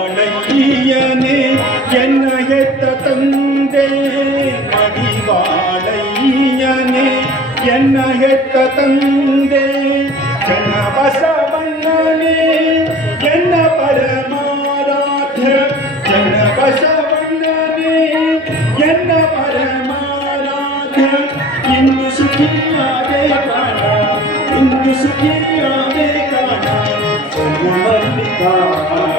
வடிவாளையனே என்னையத்த தந்தே. வடிவாளையனே என்னையத்த தந்தே. ஜனவசவண்ணனே என்ன பரமாராத ஜனவசவண்ணனே என்ன பரமாராத இன்று சுகியாதே காணா இன்று சுகியாதே காணா. மல்லிகா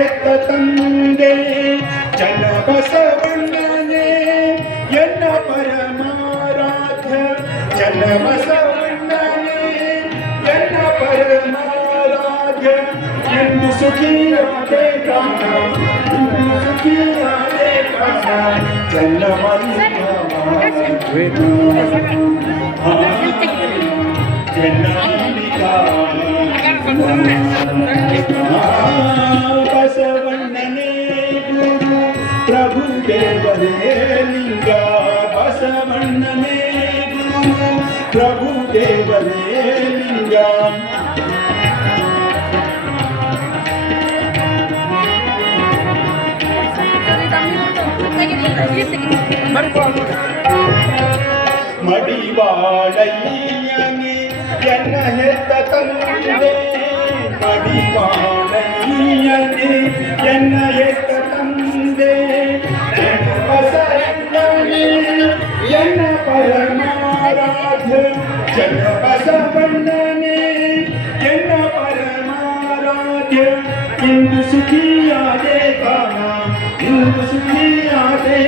ಎತ್ತ ತಂದೆ ಜನ ಬಸವಣ್ಣನೆ ಎನ್ನ ಪರಮಾರಾಧ್ಯ ಜನ ಬಸವಣ್ಣನೆ ಎನ್ನ ಪರಮಾರಾಧ್ಯ ಎಂದು ಸುಖಿಯಾದೆ ಕಾಣ ಸುಖಿಯಾದೆ ಕಾಣ ಜನ ಮಲ್ಲಿಕ ಜನ ಮಲ್ಲಿಕ ప్రభు దేవనే లింగా బసవన్ననే ప్రభు దేవనే లింగా மடிவாழையனி என்ன ஹெத்த தந்தே மடிவாளையனே என்ன ஹெத்த தந்தே. என்ன பரமாராத? ஜன என்ன பரமாராத? இந்து சுகியாதே காணா இந்து சுகியாதே